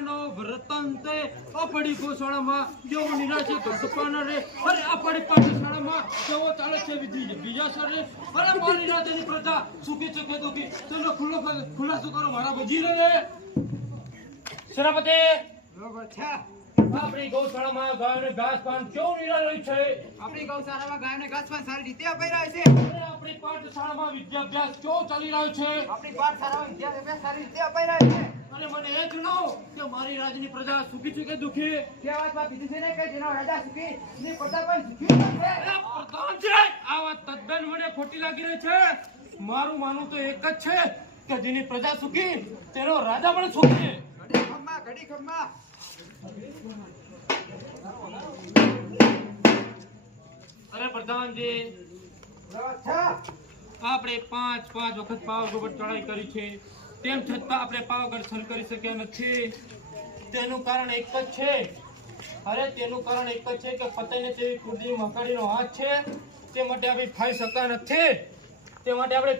નો વ્રતન તે આપણી ગૌશાળામાં જેવો નિરાશે ઘટપાના રે અરે આપણી પાઠશાળામાં જેવો ચાલે છે વિધિ બીજા સર રે અરે મારી રાતની પ્રજા સુખી છે કે દુખી ચલો ખુલાસો કરો મારા વજીર રે સેનાપતિ બરોબર છે આપણી ગૌશાળામાં ગાયોને ઘાસ પાન કેવું નિરાળ્યું છે આપણી ગૌશાળામાં ગાયને ઘાસ પાન સારી રીતે અપાઈ રહ્યા છે અરે આપણી પાઠશાળામાં વિદ્યાભ્યાસ કેવો ચાલી રહ્યો છે આપણી પાઠશાળામાં વિદ્યાર્થીઓ સારી રીતે અપાઈ રહ્યા છે અને મને એ જણાવો કે મારી રાજની પ્રજા સુખી છે કે દુખી તે વાતમાં કીધું છે ને કે જેનો રાજા સુખી એની પ્રજા પણ સુખી છે પ્રધાનજી આ વાત તદ્દન મને ખોટી લાગી રહી છે મારું માનવું તો એક જ છે કે જેની પ્રજા સુખી તેનો રાજા પણ સુખી ઘડી ખમ્મા અરે પ્રધાનજી આપણે પાંચ વખત પાવાગઢ ચડાઈ કરી છે તેમ છતાં આપણે પાવાગઢ સર કરી શક્યા નથી તેનું કારણ એક જ છે તેનું કારણ એક જ છે કે ફતેહને તેવી કુદરી મકાડીનો હાથ છે તે માટે આપણે ફાઈ શકતા નથી તે માટે આપણે